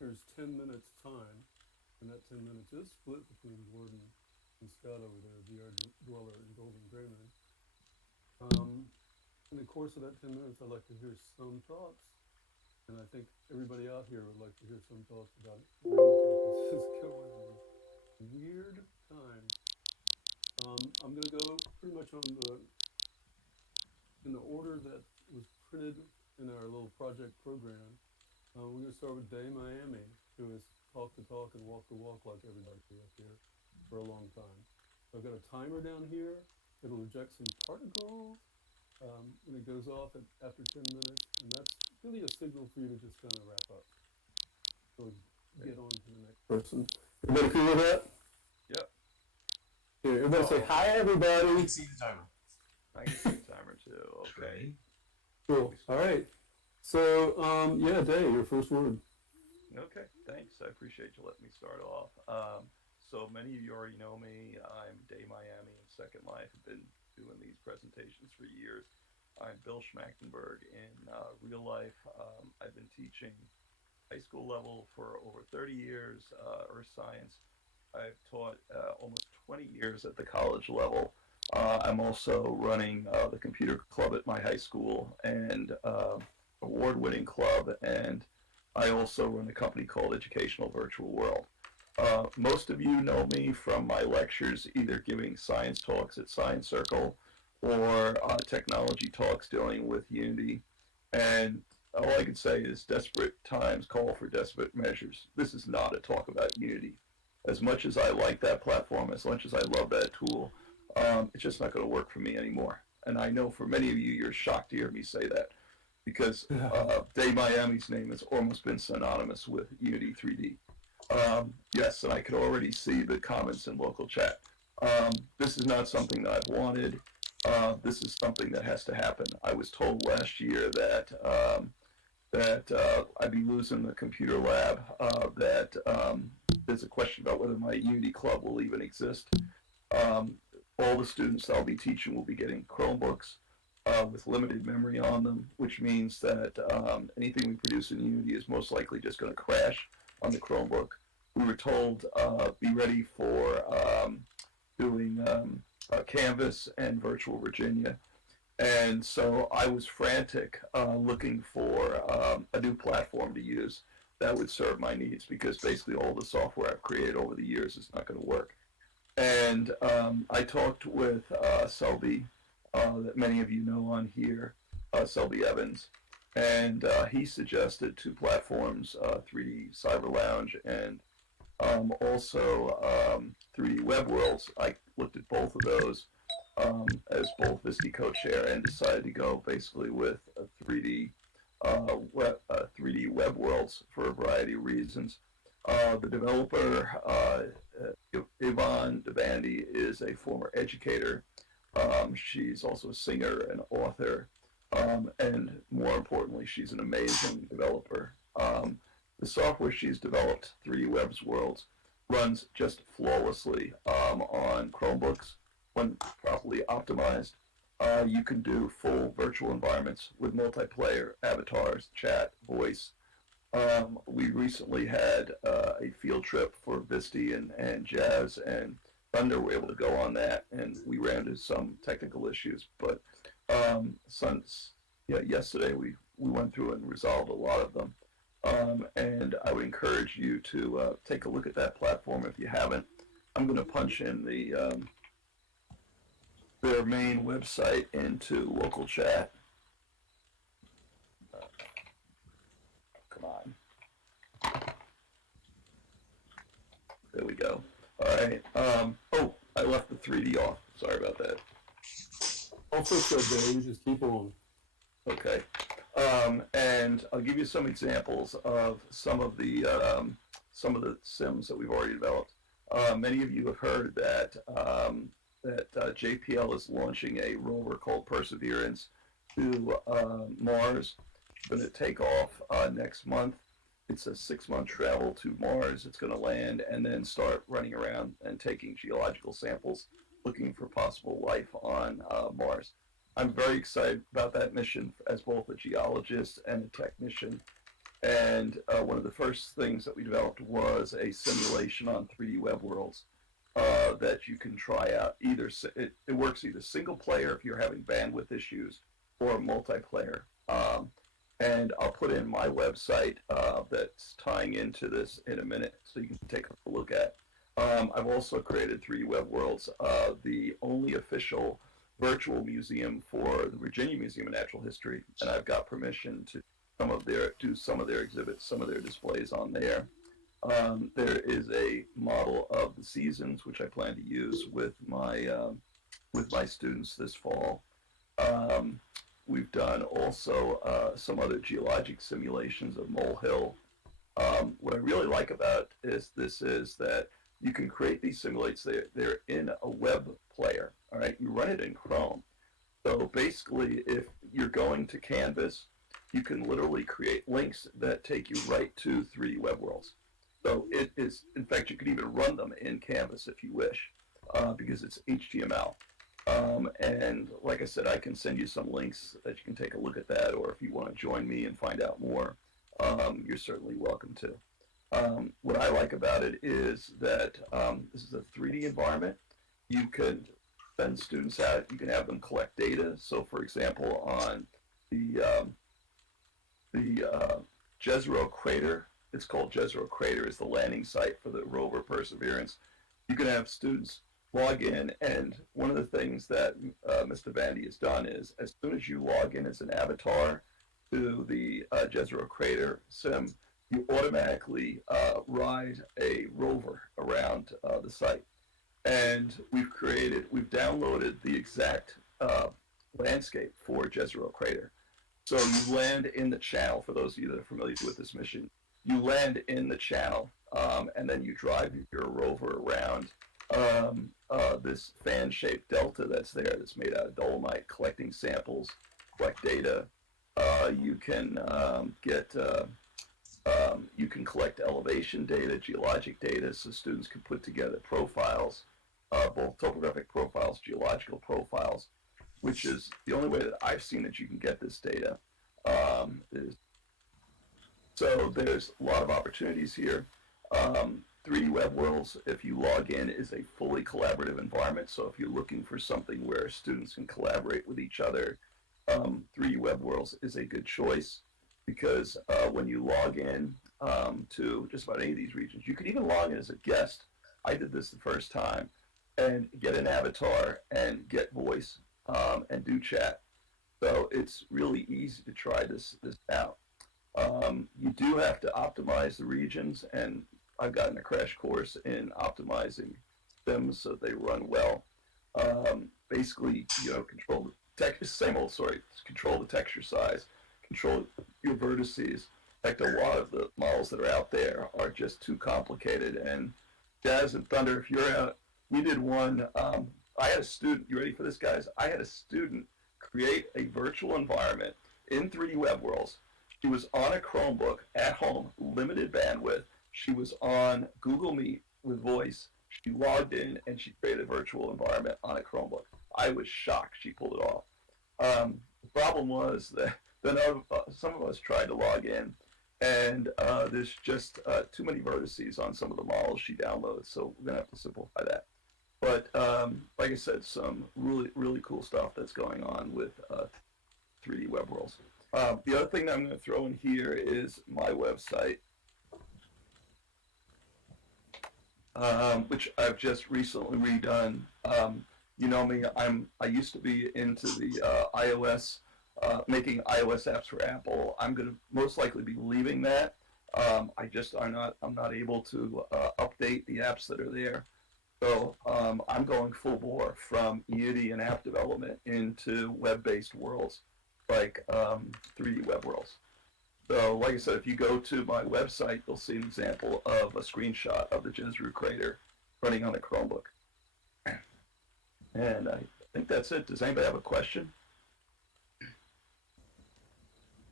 there's 10 minutes time, and that 10 minutes is split between Gordon and Scott over there, VRDweller and Golden Greymoon. In the course of that 10 minutes, I'd like to hear some thoughts, and I think everybody out here would like to hear some thoughts about where you think this is going in these weird times. I'm going to go pretty much in the order that was printed in our little project program. We're going to start with Dae Miami, who has talked the talk and walked the walk like everybody up here for a long time. So I've got a timer down here. It'll eject some particles when it goes off after 10 minutes, and that's really a signal for you to just kind of wrap up. So get on to the next person. Everybody cool with that? Yep. Here, everybody say hi, everybody. I can see the timer. I can see the timer too. Okay. Cool. All right. So, yeah, Dae, your first word. Okay, thanks. I appreciate you letting me start off. So many of you already know me. I'm Dae Miami in Second Life. I've been doing these presentations for years. I'm Bill Schmachtenberg in real life. I've been teaching high school level for over 30 years, earth science. I've taught almost 20 years at the college level. I'm also running the computer club at my high school and award-winning club, and I also run a company called Educational Virtual World. Most of you know me from my lectures, either giving science talks at Science Circle or technology talks dealing with Unity. And all I can say is desperate times call for desperate measures. This is not a talk about Unity. As much as I like that platform, as much as I love that tool, it's just not going to work for me anymore. And I know for many of you, you're shocked to hear me say that, because Dae Miami's name has almost been synonymous with Unity 3D. Yes, and I could already see the comments in local chat. This is not something that I've wanted. This is something that has to happen. I was told last year that I'd be losing the computer lab, that there's a question about whether my Unity club will even exist. All the students I'll be teaching will be getting Chromebooks with limited memory on them, which means that anything we produce in Unity is most likely just going to crash on the Chromebook. We were told be ready for doing Canvas and Virtual Virginia. And so I was frantic looking for a new platform to use that would serve my needs, because basically all the software I've created over the years is not going to work. And I talked with Selby, that many of you know on here, Selby Evans, and he suggested two platforms, 3D Cyber Lounge and also 3D Web Worldz. I looked at both of those as both ISTE co-chair and decided to go basically with a 3D Web Worldz for a variety of reasons. The developer, Yvonne Devandy, is a former educator. She's also a singer and author, and more importantly, she's an amazing developer. The software she's developed, 3D Web Worldz, runs just flawlessly on Chromebooks when properly optimized. You can do full virtual environments with multiplayer, avatars, chat, voice. We recently had a field trip for Visti and Jazz and Thunder were able to go on that, and we ran into some technical issues, but yesterday we went through and resolved a lot of them. And I would encourage you to take a look at that platform if you haven't. I'm going to punch in their main website into local chat. Come on. There we go. All right. Oh, I left the 3D off. Sorry about that. I'll fix that, Dae. You just keep on. Okay. And I'll give you some examples of some of the sims that we've already developed. Many of you have heard that JPL is launching a rover called Perseverance to Mars. It's going to take off next month. It's a 6-month travel to Mars. It's going to land and then start running around and taking geological samples, looking for possible life on Mars. I'm very excited about that mission as both a geologist and a technician. And one of the first things that we developed was a simulation on 3D Web Worldz that you can try out. It works either single player if you're having bandwidth issues, or multiplayer. And I'll put in my website that's tying into this in a minute, so you can take a look at. I've also created 3D Web Worldz, the only official virtual museum for the Virginia Museum of Natural History, and I've got permission to do some of their exhibits, some of their displays on there. There is a model of the seasons, which I plan to use with my students this fall. We've done also some other geologic simulations of Molehill. What I really like about this is that you can create these simulates. They're in a web player. All right, you run it in Chrome. So basically, if you're going to Canvas, you can literally create links that take you right to 3D Web Worldz. So it is, in fact, you could even run them in Canvas if you wish, because it's HTML. And like I said, I can send you some links that you can take a look at that, or if you want to join me and find out more, you're certainly welcome to. What I like about it is that this is a 3D environment. You can send students out, you can have them collect data. So for example, on the Jezero crater, it's called Jezero crater, is the landing site for the rover Perseverance. You can have students log in, and one of the things that Mr. Vandy has done is, as soon as you log in as an avatar to the Jezero crater sim, you automatically ride a rover around the site. And we've downloaded the exact landscape for Jezero crater. So you land in the channel, for those of you that are familiar with this mission. You land in the channel, and then you drive your rover around this fan-shaped delta that's there, that's made out of dolomite, collecting samples, collect data. You can you can collect elevation data, geologic data, so students can put together profiles, both topographic profiles, geological profiles, which is the only way that I've seen that you can get this data. So there's a lot of opportunities here. 3D Web Worldz, if you log in, is a fully collaborative environment. So if you're looking for something where students can collaborate with each other, 3D Web Worldz is a good choice, because when you log in to just about any of these regions, you can even log in as a guest. I did this the first time, and get an avatar and get voice and do chat. So it's really easy to try this out. You do have to optimize the regions, and I've gotten a crash course in optimizing them so that they run well. Basically, control the texture, same old story, control the texture size, control your vertices. In fact, a lot of the models that are out there are just too complicated. And Jazz and Thunder, if you're out, we did one, I had a student, you ready for this, guys? I had a student create a virtual environment in 3D Web Worldz. She was on a Chromebook at home, limited bandwidth. She was on Google Meet with voice. She logged in and she created a virtual environment on a Chromebook. I was shocked she pulled it off. The problem was that some of us tried to log in, and there's just too many vertices on some of the models she downloads, so we're going to have to simplify that. But like I said, some really, really cool stuff that's going on with 3D Web Worldz. The other thing that I'm going to throw in here is my website, which I've just recently redone. You know me, I used to be into the iOS, making iOS apps for Apple. I'm going to most likely be leaving that. I'm not able to update the apps that are there. So I'm going full bore from Unity and app development into web-based worlds like 3D Web Worldz. So like I said, if you go to my website, you'll see an example of a screenshot of the Jezero crater running on a Chromebook. And I think that's it. Does anybody have a question?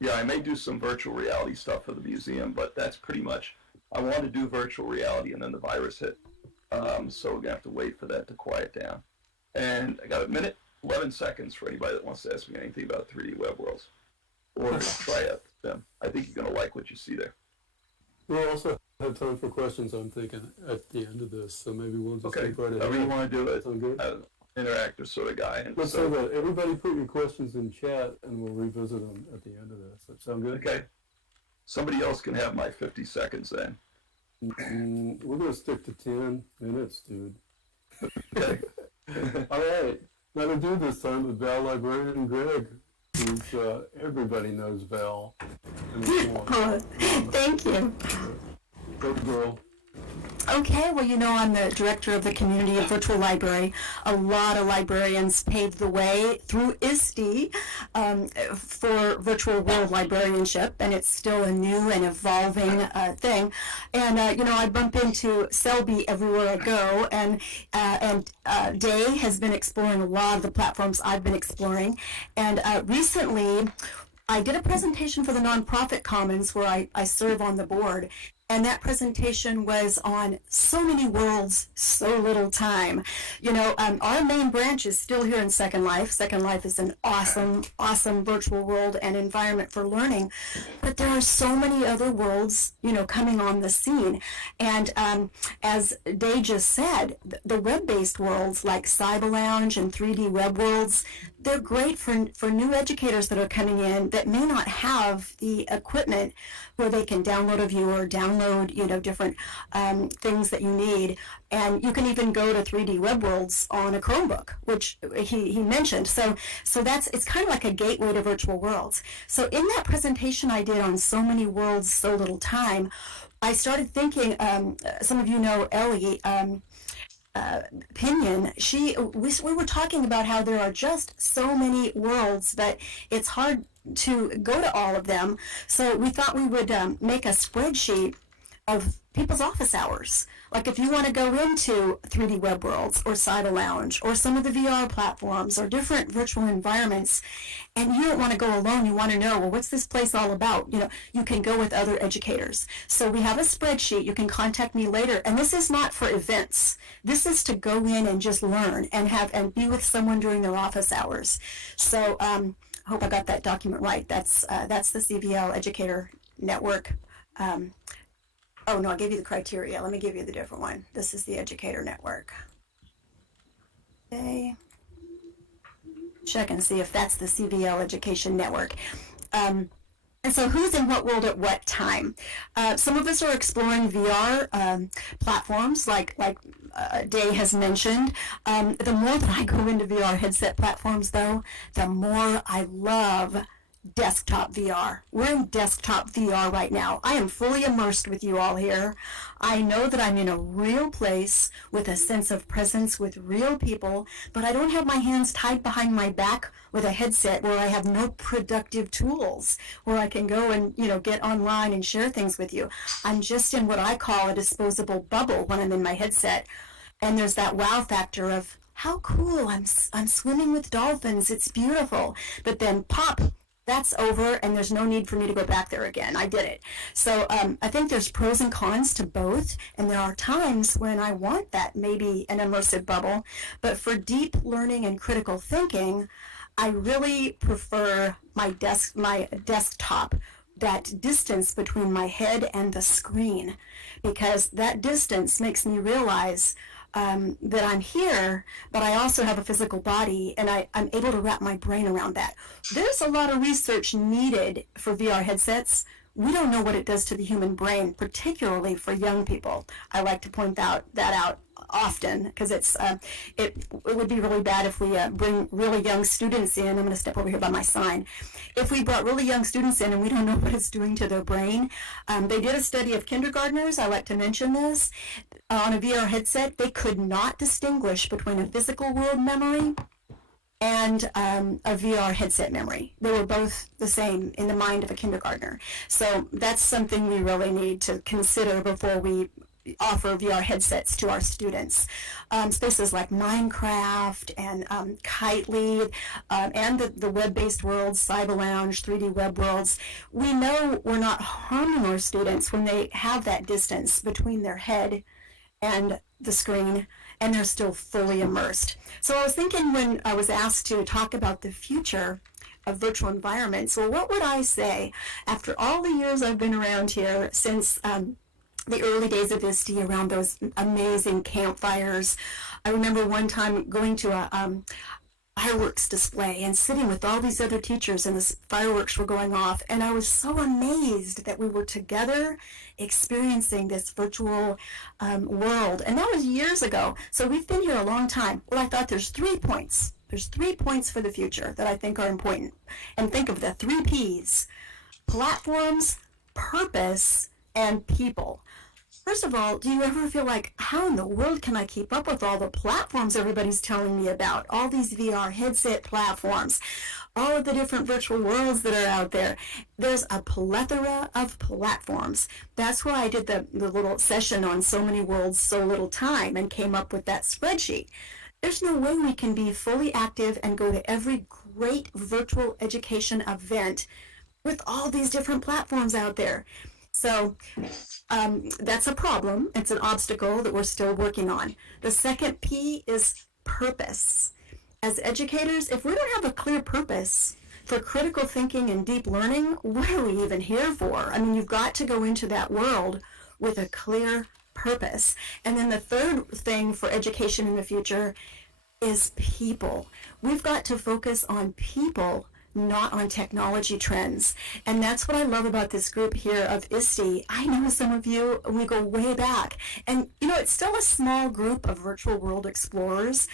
Yeah, I may do some virtual reality stuff for the museum, but that's pretty much, I wanted to do virtual reality and then the virus hit. So we're going to have to wait for that to quiet down. And I got a minute, 11 seconds for anybody that wants to ask me anything about 3D Web Worldz or try out OpenSim. I think you're going to like what you see there. We'll also have time for questions, I'm thinking, at the end of this, so maybe we'll just Okay, jump right ahead. however you want to do it. Sound good? Interactive sort of guy. And Let's so, say that everybody put your questions in chat, and we'll revisit them at the end of this. That sound good? okay. Somebody else can have my 50 seconds then. We're going to stick to 10 minutes, dude. Okay. All right. Now to do this time with Valibrarian Gregg, who's, everybody knows Val. Thank you. Good girl. Okay, well, you know, I'm the director of the Community of Virtual Library. A lot of librarians paved the way through ISTE for virtual world librarianship, and it's still a new and evolving thing. And, you know, I bump into Selby everywhere I go, and Dae has been exploring a lot of the platforms I've been exploring. And recently, I did a presentation for the Nonprofit Commons where I serve on the board. And that presentation was on so many worlds, so little time. You know, our main branch is still here in Second Life. Second Life is an awesome, awesome virtual world and environment for learning. But there are so many other worlds, you know, coming on the scene. And as Dae just said, the web-based worlds like Cyber Lounge and 3D Web Worldz, they're great for new educators that are coming in that may not have the equipment where they can download a viewer, download, you know, different things that you need. And you can even go to 3D Web Worldz on a Chromebook, which he mentioned. So it's kind of like a gateway to virtual worlds. So in that presentation I did on so many worlds, so little time, I started thinking, some of you know Ellie, Pinion, we were talking about how there are just so many worlds that it's hard to go to all of them. So we thought we would make a spreadsheet of people's office hours. Like if you want to go into 3D Web Worldz or Cyber Lounge or some of the VR platforms or different virtual environments, and you don't want to go alone, you want to know, well, what's this place all about? You know, you can go with other educators. So we have a spreadsheet. You can contact me later. And this is not for events. This is to go in and just learn and be with someone during their office hours. So I hope I got that document right. That's the CVL Educator Network. Oh, no, I gave you the criteria. Let me give you the different one. This is the Educator Network. Okay. Check and see if that's the CVL Education Network. And so who's in what world at what time? Some of us are exploring VR platforms like Dae has mentioned. The more that I go into VR headset platforms, though, the more I love desktop VR. We're in desktop VR right now. I am fully immersed with you all here. I know that I'm in a real place with a sense of presence with real people, but I don't have my hands tied behind my back with a headset where I have no productive tools where I can go and, you know, get online and share things with you. I'm just in what I call a disposable bubble when I'm in my headset. And there's that wow factor of how cool, I'm swimming with dolphins. It's beautiful. But then pop, that's over, and there's no need for me to go back there again. I did it. So I think there's pros and cons to both, and there are times when I want that, maybe an immersive bubble. But for deep learning and critical thinking, I really prefer my desktop, that distance between my head and the screen, because that distance makes me realize that I'm here, but I also have a physical body, and I'm able to wrap my brain around that. There's a lot of research needed for VR headsets. We don't know what it does to the human brain, particularly for young people. I like to point that out often, because it would be really bad if we bring really young students in. I'm going to step over here by my sign. If we brought really young students in and we don't know what it's doing to their brain, they did a study of kindergartners. I like to mention this. On a VR headset, they could not distinguish between a physical world memory and a VR headset memory. They were both the same in the mind of a kindergartner. So that's something we really need to consider before we offer VR headsets to our students. Spaces like Minecraft and Kitely and the web-based worlds, Cyber Lounge, 3D Web Worldz, we know we're not harming our students when they have that distance between their head and the screen, and they're still fully immersed. So I was thinking when I was asked to talk about the future, of virtual environments. Well, what would I say after all the years I've been around here since the early days of ISTE, around those amazing campfires? I remember one time going to a fireworks display and sitting with all these other teachers, and the fireworks were going off, and I was so amazed that we were together experiencing this virtual world. And that was years ago, so we've been here a long time. Well, I thought there's 3 points. There's 3 points for the future that I think are important. And think of the 3 Ps: platforms, purpose, and people. First of all, do you ever feel like, how in the world can I keep up with all the platforms everybody's telling me about? All these VR headset platforms, all of the different virtual worlds that are out there. There's a plethora of platforms. That's why I did the little session on so many worlds, so little time, and came up with that spreadsheet. There's no way we can be fully active and go to every great virtual education event with all these different platforms out there. So that's a problem. It's an obstacle that we're still working on. The second P is purpose. As educators, if we don't have a clear purpose for critical thinking and deep learning, what are we even here for? I mean, you've got to go into that world with a clear purpose. And then the third thing for education in the future is people. We've got to focus on people, not on technology trends. And that's what I love about this group here of ISTE. I know some of you, we go way back. And, you know, it's still a small group of virtual world explorers.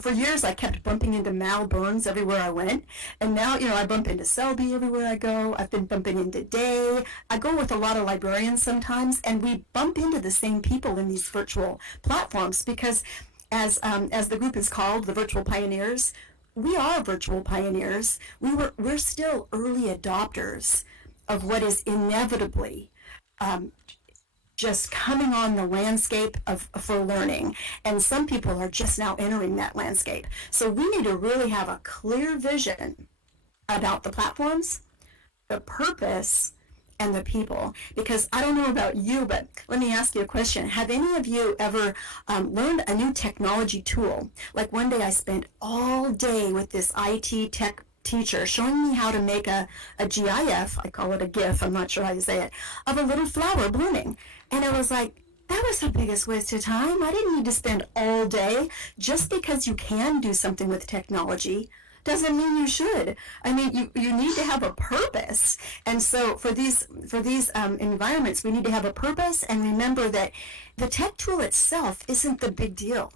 For years, I kept bumping into Mal Burns everywhere I went. And now, you know, I bump into Selby everywhere I go. I've been bumping into Dae. I go with a lot of librarians sometimes, and we bump into the same people in these virtual platforms because as the group is called, the Virtual Pioneers, we are virtual pioneers. We're still early adopters of what is inevitably just coming on the landscape for learning. And some people are just now entering that landscape. So we need to really have a clear vision about the platforms, the purpose, and the people. Because I don't know about you, but let me ask you a question. Have any of you ever learned a new technology tool? Like one day I spent all day with this IT tech teacher showing me how to make a GIF, I call it a GIF, I'm not sure how you say it, of a little flower blooming. And I was like, that was the biggest waste of time. I didn't need to spend all day. Just because you can do something with technology doesn't mean you should. I mean, you need to have a purpose. And so for these environments, we need to have a purpose and remember that the tech tool itself isn't the big deal.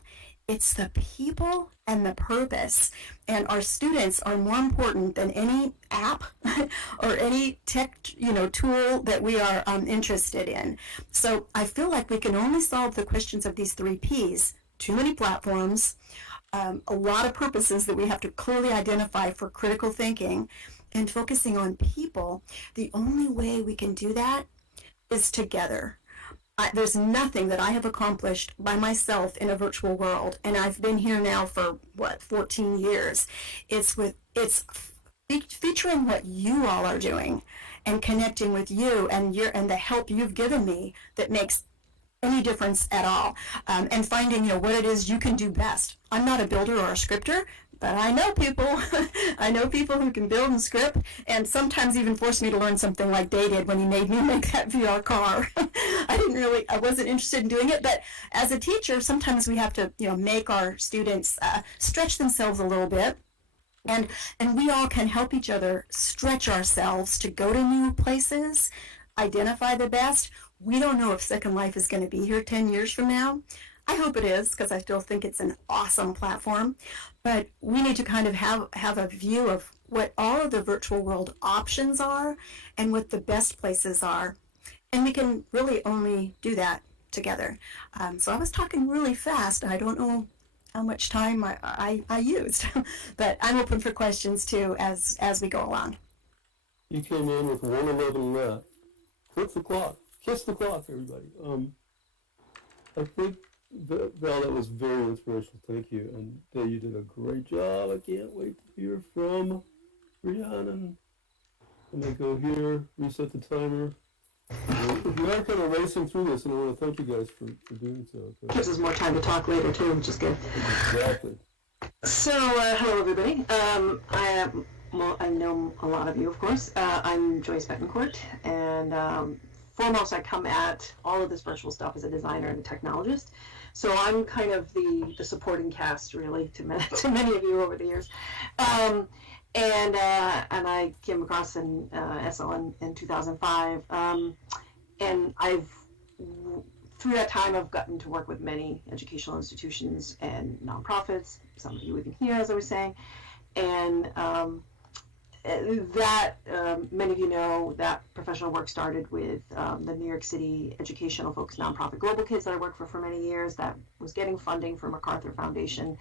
It's the people and the purpose. And our students are more important than any app or any tech, tool that we are interested in. So I feel like we can only solve the questions of these 3 Ps. Too many platforms, a lot of purposes that we have to clearly identify for critical thinking, and focusing on people. The only way we can do that is together. There's nothing that I have accomplished by myself in a virtual world, and I've been here now for 14 years. It's featuring what you all are doing and connecting with you and the help you've given me that makes any difference at all, and finding what it is you can do best. I'm not a builder or a scripter, but I know people. I know people who can build and script, and sometimes even force me to learn something like Dae did when he made me make that VR car. I wasn't interested in doing it, but as a teacher, sometimes we have to, make our students stretch themselves a little bit. And we all can help each other stretch ourselves to go to new places, identify the best. We don't know if Second Life is going to be here 10 years from now. I hope it is, because I still think it's an awesome platform. But we need to kind of have a view of what all of the virtual world options are and what the best places are. And we can really only do that together. So I was talking really fast. I don't know how much time I used, but I'm open for questions too as we go along. You came in with 1:11 left. Click the clock. Kiss the clock, everybody. I think, Val, that was very inspirational. Thank you. And Dae, you did a great job. I can't wait to hear from Rhiannon. I'm going to go here, reset the timer. We are kind of racing through this, and I want to thank you guys for doing so. Okay. Gives us more time to talk later, too, which is good. Exactly. So, hello, everybody. I know a lot of you, of course. I'm Joyce Betancourt, and foremost, I come at all of this virtual stuff as a designer and a technologist. So I'm kind of the supporting cast, really, to many of you over the years. And I came across an SL in 2005, and through that time, I've gotten to work with many educational institutions and nonprofits. Some of you even here, as I was saying, and many of you know that professional work started with the New York City educational focused nonprofit Global Kids that I worked for many years, that was getting funding from MacArthur Foundation,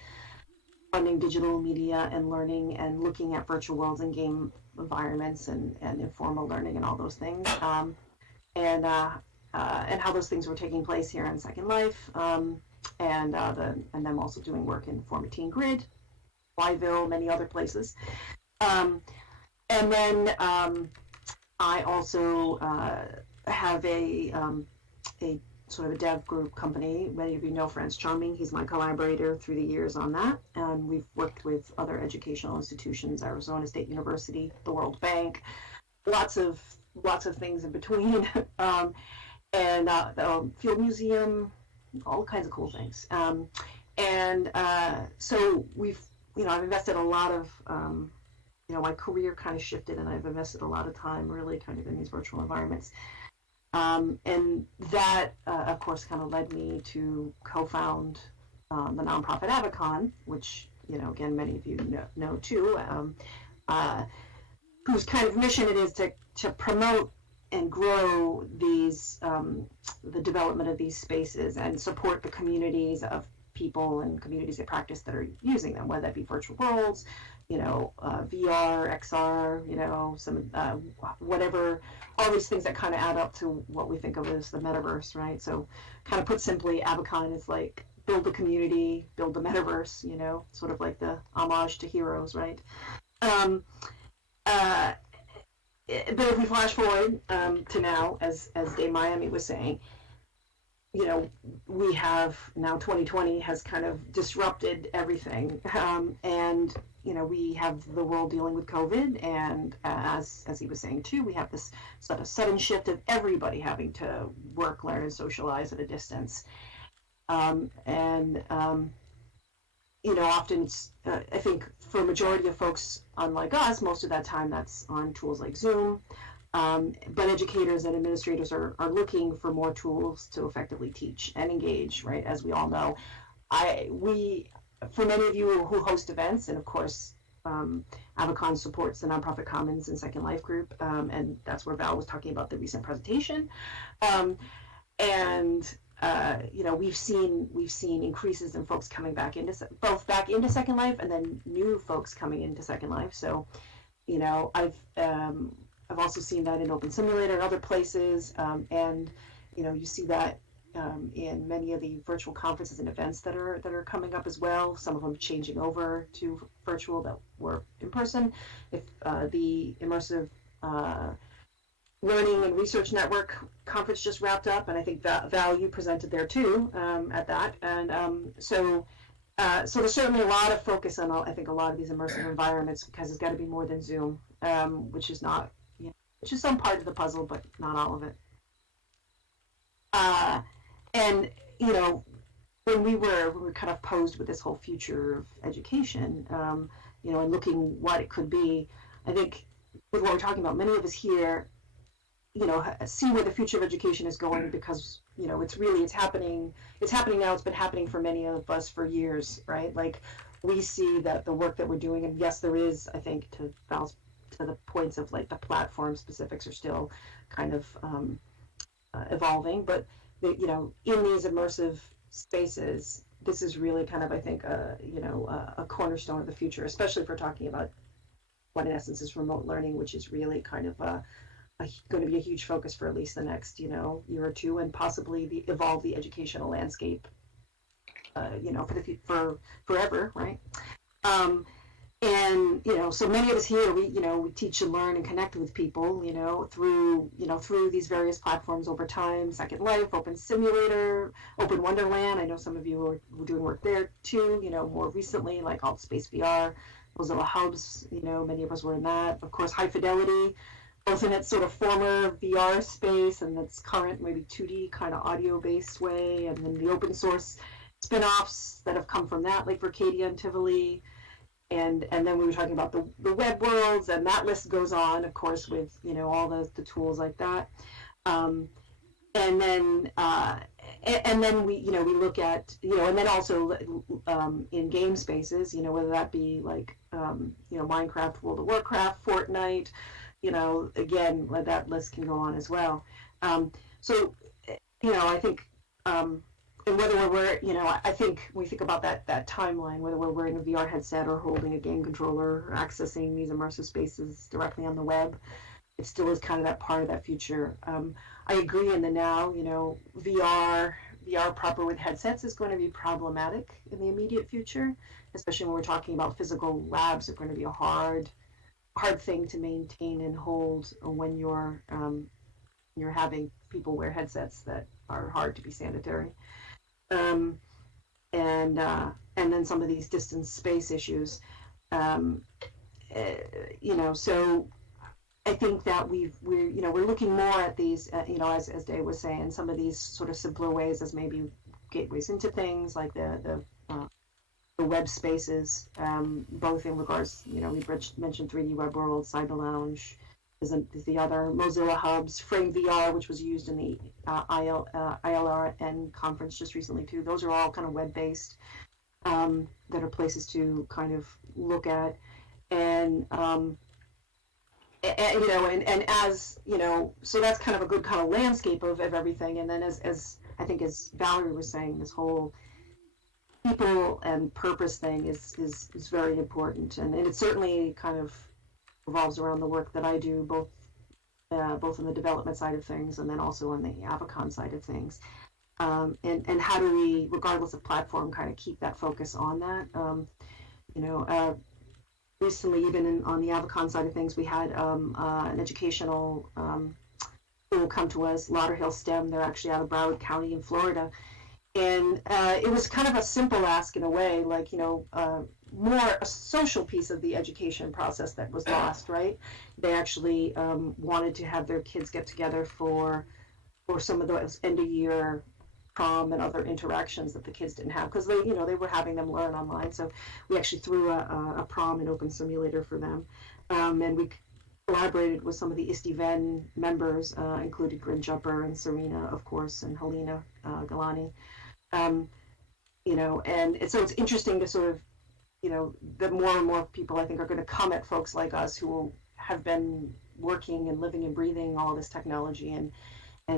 funding digital media and learning and looking at virtual worlds and game environments and informal learning and all those things, and how those things were taking place here in Second Life, and them also doing work in Form a Teen Grid, Yville, many other places. And then I also have a sort of a dev group company. Many of you know Franz Charming. He's my collaborator through the years on that. And we've worked with other educational institutions, Arizona State University, the World Bank, lots of things in between, and the Field Museum, all kinds of cool things. So we've, I've invested a lot of, my career kind of shifted, and I've invested a lot of time really kind of in these virtual environments. And that, of course, kind of led me to co-found the nonprofit Avacon, which, again, many of you know too, whose kind of mission it is to promote and grow these, the development of these spaces and support the communities of people and communities of practice that are using them, whether that be virtual worlds, VR, XR, some whatever, all these things that kind of add up to what we think of as the metaverse, right? So kind of put simply, Avacon is like build the community, build the metaverse, sort of like the homage to Heroes, right? But if we flash forward to now, as Dae Miami was saying, we have now 2020 has kind of disrupted everything, and we have the world dealing with COVID, and as he was saying too, we have this sort of sudden shift of everybody having to work, learn, and socialize at a distance, often it's, I think for a majority of folks, unlike us, most of that time that's on tools like Zoom. But educators and administrators are looking for more tools to effectively teach and engage, right? As we all know, for many of you who host events, and of course, Avacon supports the Nonprofit Commons and Second Life group, and that's where Val was talking about the recent presentation. We've seen increases in folks coming back into Second Life, and then new folks coming into Second Life. So, I've also seen that in Open Simulator and other places, and you see that in many of the virtual conferences and events that are coming up as well. Some of them changing over to virtual that were in person. If the immersive Learning and Research Network conference just wrapped up, and I think Val, you presented there too at that, and so there's certainly a lot of focus on I think a lot of these immersive environments, because it's got to be more than Zoom, which is not. Which is some part of the puzzle, but not all of it. And when we were kind of posed with this whole future of education, and looking what it could be, I think with what we're talking about, many of us here, see where the future of education is going, because it's happening now. It's been happening for many of us for years, right? Like, we see that the work that we're doing, and yes, there is, I think, to Val's to the points of like the platform specifics are still kind of evolving, but in these immersive spaces, this is really kind of, I think, a cornerstone of the future, especially if we're talking about what in essence is remote learning, which is really kind of going to be a huge focus for at least the next year or two, and possibly evolve the educational landscape for forever, right? And so many of us here, we teach and learn and connect with people, through these various platforms over time. Second Life, Open Simulator, Open Wonderland. I know some of you were doing work there too. More recently, like Alt Space VR, Mozilla Hubs. Many of us were in that. Of course, High Fidelity, both in its sort of former VR space and its current maybe 2D kind of audio-based way, and then the open source spin-offs that have come from that, like Vercadia and Tivoli. And then we were talking about the Web Worldz, and that list goes on, of course, with all the tools like that. And then we we look at and then also in game spaces, whether that be like Minecraft, World of Warcraft, Fortnite, again, that list can go on as well. So I think. And whether we're, I think when we think about that timeline, whether we're wearing a VR headset or holding a game controller or accessing these immersive spaces directly on the web, it still is kind of that part of that future. I agree in the now, VR proper with headsets is going to be problematic in the immediate future, especially when we're talking about physical labs. Are going to be a hard thing to maintain and hold when you're having people wear headsets that are hard to be sanitary. And then some of these distance space issues, so I think that we're looking more at these, as Dae was saying, some of these sort of simpler ways as maybe gateways into things like the web spaces, both in regards, we mentioned 3D Web Worldz, Cyber Lounge, is the other Mozilla Hubs, Frame VR, which was used in the ILRN conference just recently too. Those are all kind of web-based, that are places to kind of look at, and as so that's kind of a good kind of landscape of everything. And then as I think as Valerie was saying, this whole people and purpose thing is very important, and it certainly kind of revolves around the work that I do, both on the development side of things and then also on the Avacon side of things. And how do we, regardless of platform, kind of keep that focus on that? Recently, even on the Avacon side of things, we had an educational school come to us, Lauderhill STEM. They're actually out of Broward County in Florida. And it was kind of a simple ask in a way, like, more a social piece of the education process that was lost, right? They actually wanted to have their kids get together for some of those end of year prom and other interactions that the kids didn't have, because they were having them learn online. So we actually threw a prom and open simulator for them, and we collaborated with some of the ISTE VEN members, included Grin Jumper and Serena, of course, and Helena Galani. And so it's interesting to sort of, that more and more people, I think, are going to come at folks like us who have been working and living and breathing all this technology, and I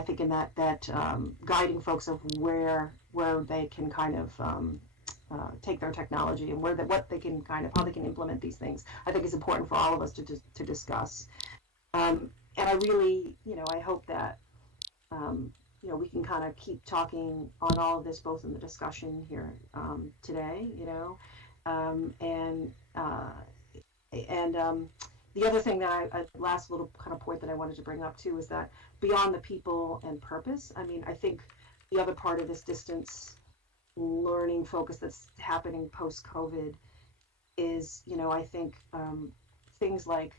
think in that guiding folks of where they can kind of take their technology and what they can kind of, how they can implement these things, I think is important for all of us to discuss. And I really, I hope that we can kind of keep talking on all of this, both in the discussion here today, and the other thing that last little kind of point that I wanted to bring up too is that beyond the people and purpose, I mean, I think the other part of this distance learning focus that's happening post-COVID is, I think things like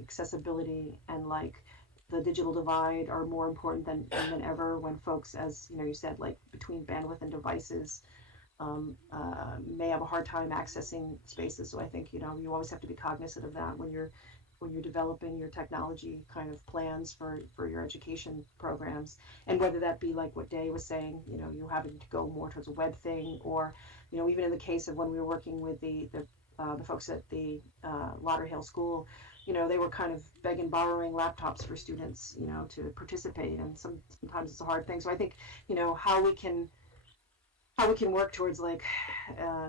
accessibility and like the digital divide are more important than ever, when folks, as you said, like between bandwidth and devices, may have a hard time accessing spaces. So I think you always have to be cognizant of that when you're developing your technology kind of plans for your education programs, and whether that be like what Dae was saying, you having to go more towards a web thing, or even in the case of when we were working with the folks at the Lauderhill School, they were kind of begging, borrowing laptops for students, to participate, and sometimes it's a hard thing. So I think, how we can work towards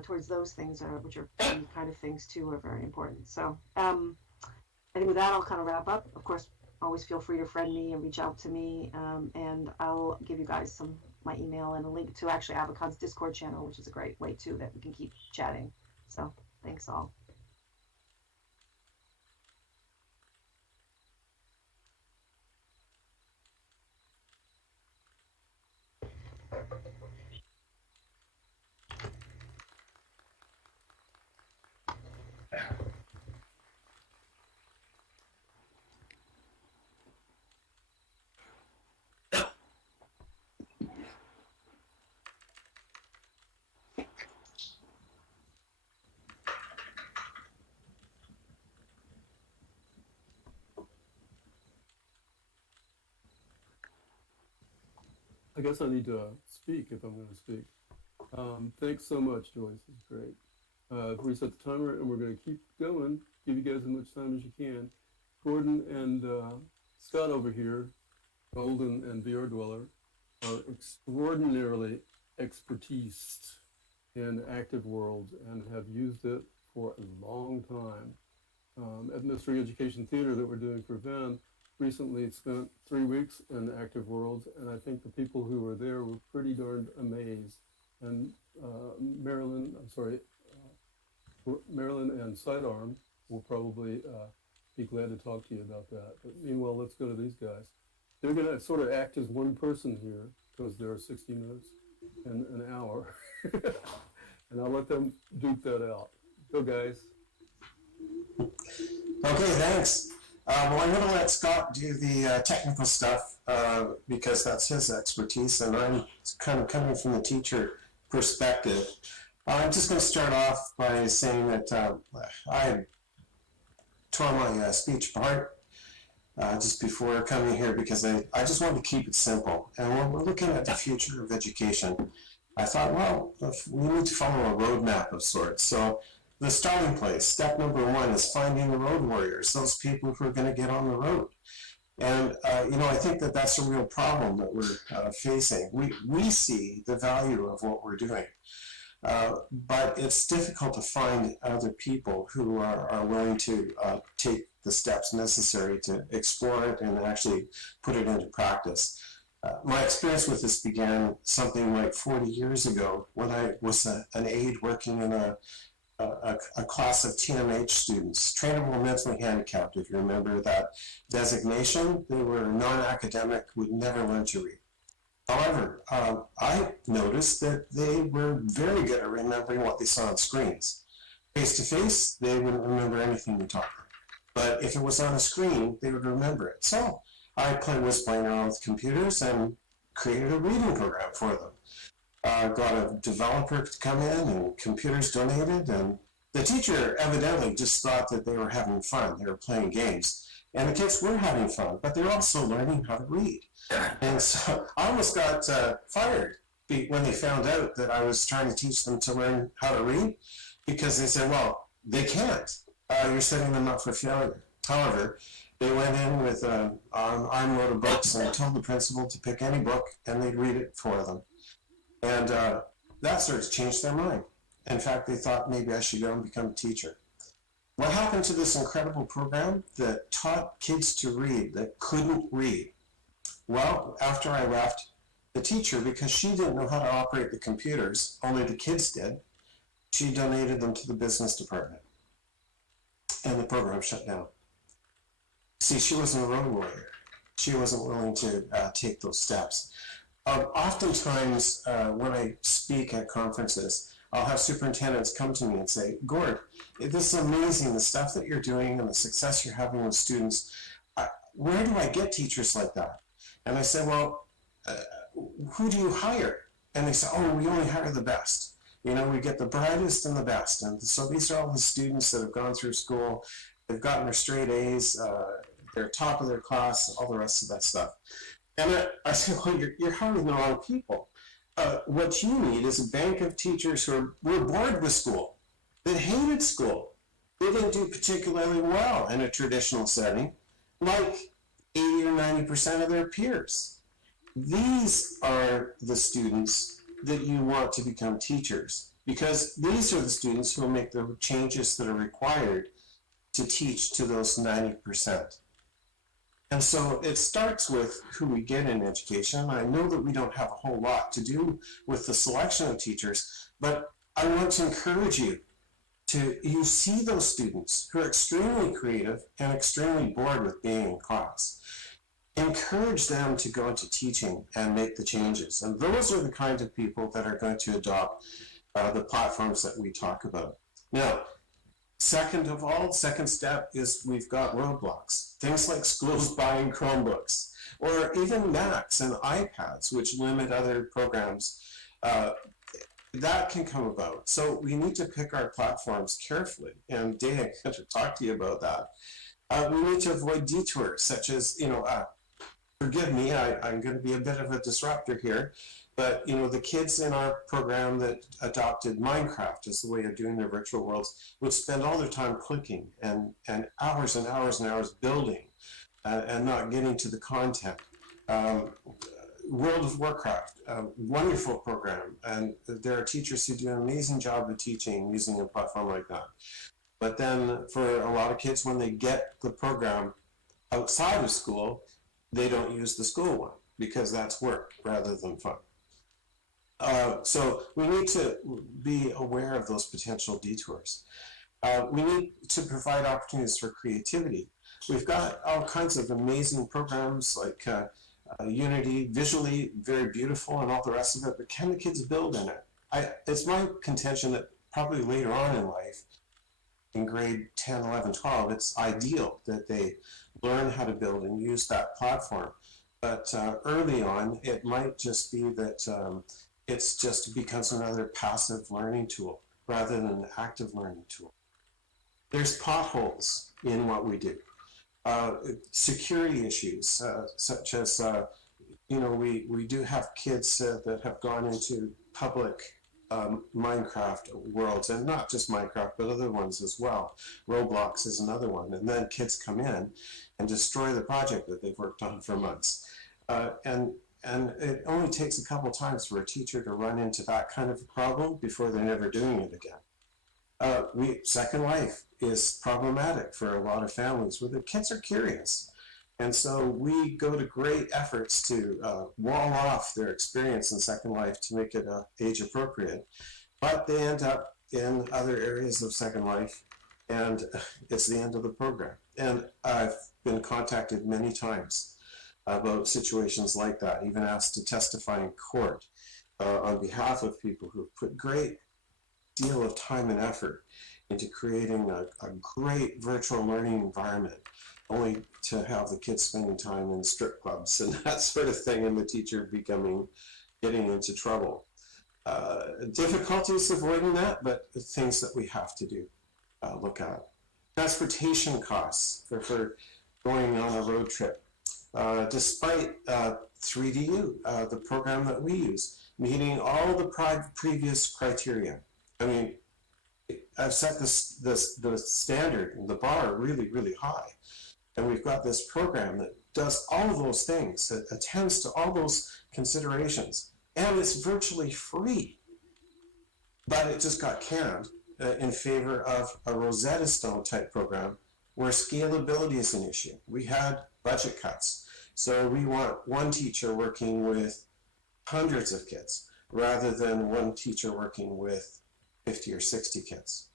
towards those things, which are kind of things too, are very important. So I think with that, I'll kind of wrap up. Of course, always feel free to friend me and reach out to me, and I'll give you guys some my email and a link to actually Avacon's Discord channel, which is a great way too that we can keep chatting. So thanks all. I guess I need to speak if I'm going to speak. Thanks so much, Joyce. It's great. Reset the timer, and we're going to keep going. Give you guys as much time as you can. Gordon and Scott over here, Golden and VRDweller, are extraordinarily expertised in Active Worlds and have used it for a long time. At Mystery Education Theater that we're doing for VEN, recently spent 3 weeks in Active Worlds, and I think the people who were there were pretty darned amazed. And Marilyn and Sidearm will probably be glad to talk to you about that. But meanwhile, let's go to these guys. They're going to sort of act as one person here because there are 60 minutes and an hour. And I'll let them duke that out. Go, guys. Okay, thanks. Well, I'm going to let Scott do the technical stuff because that's his expertise, and I'm kind of coming from the teacher perspective. I'm just going to start off by saying that I tore my speech apart just before coming here because I just wanted to keep it simple. And when we're looking at the future of education, I thought, well, we need to follow a roadmap of sorts. So the starting place, step number one, is finding the road warriors, those people who are going to get on the road. And, I think that that's a real problem that we're facing. We see the value of what we're doing, but it's difficult to find other people who are willing to take the steps necessary to explore it and actually put it into practice. My experience with this began something like 40 years ago when I was an aide working in a class of TMH students, trainable mentally handicapped. If you remember that designation, they were non-academic, would never learn to read. However, I noticed that they were very good at remembering what they saw on screens. Face to face, they wouldn't remember anything we taught them. But if it was on a screen, they would remember it. So I was playing around with computers and created a reading program for them. Got a developer to come in and computers donated, and the teacher evidently just thought that they were having fun. They were playing games, and the kids were having fun, but they're also learning how to read. And so I almost got fired when they found out that I was trying to teach them to learn how to read, because they said, well, they can't. You're setting them up for failure. However, they went in with an armload of books and told the principal to pick any book, and they'd read it for them. And that sort of changed their mind. In fact, they thought maybe I should go and become a teacher. What happened to this incredible program that taught kids to read that couldn't read? Well, after I left, the teacher, because she didn't know how to operate the computers, only the kids did, she donated them to the business department. And the program shut down. See, she wasn't a road warrior. She wasn't willing to take those steps. Oftentimes, when I speak at conferences, I'll have superintendents come to me and say, Gord, this is amazing, the stuff that you're doing and the success you're having with students. Where do I get teachers like that? And I say, well, who do you hire? And they say, oh, we only hire the best. We get the brightest and the best. And so these are all the students that have gone through school. They've gotten their straight A's. They're top of their class, all the rest of that stuff. And I said, well, you're hiring the wrong people. What you need is a bank of teachers who were bored with school, that hated school. They didn't do particularly well in a traditional setting, like 80 or 90% of their peers. These are the students that you want to become teachers, because these are the students who will make the changes that are required to teach to those 90%. And so it starts with who we get in education. I know that we don't have a whole lot to do with the selection of teachers, but I want to encourage you you see those students who are extremely creative and extremely bored with being in class. Encourage them to go into teaching and make the changes. And those are the kinds of people that are going to adopt the platforms that we talk about. Now, second step is we've got roadblocks. Things like schools buying Chromebooks, or even Macs and iPads, which limit other programs. That can come about. So we need to pick our platforms carefully. And Dae, I'm going to talk to you about that. We need to avoid detours, such as, forgive me, I'm going to be a bit of a disruptor here, but the kids in our program that adopted Minecraft as the way of doing their virtual worlds would spend all their time clicking and hours and hours and hours building and not getting to the content. World of Warcraft, a wonderful program, and there are teachers who do an amazing job of teaching using a platform like that. But then for a lot of kids, when they get the program outside of school, they don't use the school one because that's work rather than fun. So we need to be aware of those potential detours. We need to provide opportunities for creativity. We've got all kinds of amazing programs like Unity, visually very beautiful and all the rest of it, but can the kids build in it? It's my contention that probably later on in life, in grade 10, 11, 12, it's ideal that they learn how to build and use that platform. But early on, it might just be that it's just becomes another passive learning tool rather than an active learning tool. There's potholes in what we do. Security issues, such as, we do have kids that have gone into public Minecraft worlds, and not just Minecraft, but other ones as well. Roblox is another one. And then kids come in and destroy the project that they've worked on for months. And it only takes a couple times for a teacher to run into that kind of a problem before they're never doing it again. Second Life is problematic for a lot of families where the kids are curious. And so we go to great efforts to wall off their experience in Second Life to make it age appropriate. But they end up in other areas of Second Life, and it's the end of the program. And I've been contacted many times about situations like that, even asked to testify in court on behalf of people who have put great deal of time and effort into creating a great virtual learning environment, only to have the kids spending time in strip clubs and that sort of thing, and the teacher getting into trouble. Difficulties avoiding that, but things that we have to do, look at. Transportation costs for going on a road trip. Despite 3DU, the program that we use, meeting all the previous criteria. I mean, I've set the standard, the bar really, really high. And we've got this program that does all of those things, that attends to all those considerations. And it's virtually free. But it just got canned in favor of a Rosetta Stone type program where scalability is an issue. We had budget cuts. So we want one teacher working with hundreds of kids rather than one teacher working with 50 or 60 kids.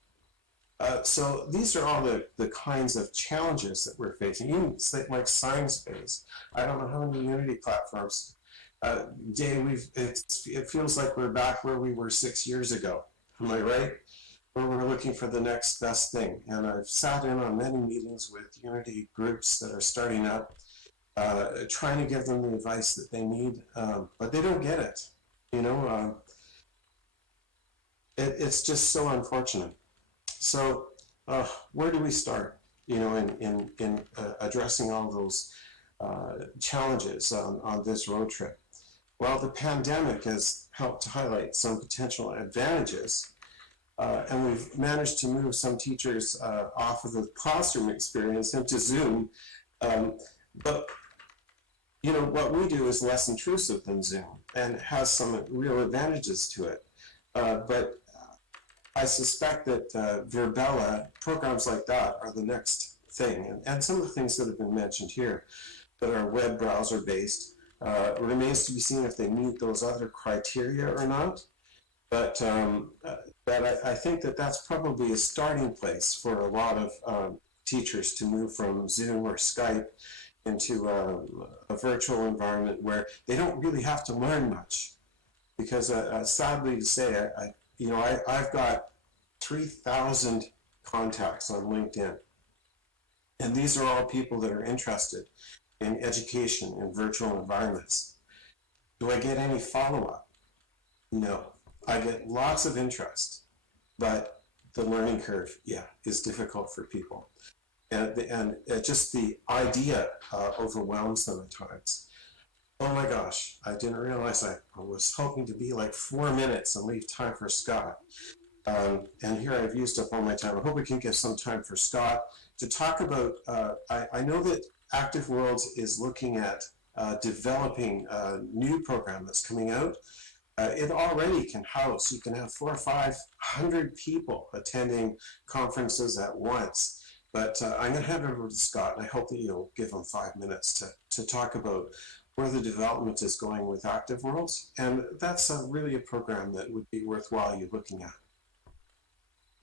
So these are all the kinds of challenges that we're facing. Even like ScienceBase. I don't know how many Unity platforms. Dae, it feels like we're back where we were 6 years ago. Am I right? Where we're looking for the next best thing. And I've sat in on many meetings with Unity groups that are starting up, trying to give them the advice that they need, but they don't get it. It's just so unfortunate. So where do we start, in addressing all those challenges on this road trip? Well, the pandemic has helped to highlight some potential advantages, and we've managed to move some teachers off of the classroom experience into Zoom. But what we do is less intrusive than Zoom and has some real advantages to it. But I suspect that VirBELA programs like that are the next thing, and some of the things that have been mentioned here. that are web browser based. It remains to be seen if they meet those other criteria or not. But I think that that's probably a starting place for a lot of teachers to move from Zoom or Skype into a virtual environment where they don't really have to learn much. Because sadly to say, I've got 3,000 contacts on LinkedIn. And these are all people that are interested in education in virtual environments. Do I get any follow-up? No. I get lots of interest, but the learning curve, is difficult for people. And just the idea overwhelms them at times. Oh my gosh, I didn't realize I was hoping to be like 4 minutes and leave time for Scott. And here I've used up all my time. I hope we can give some time for Scott to talk about, I know that Active Worlds is looking at developing a new program that's coming out. It already can house, you can have 400 or 500 people attending conferences at once. But I'm going to hand it over to Scott, and I hope that you'll give him 5 minutes to talk about where the development is going with Active Worlds. And that's really a program that would be worthwhile you looking at.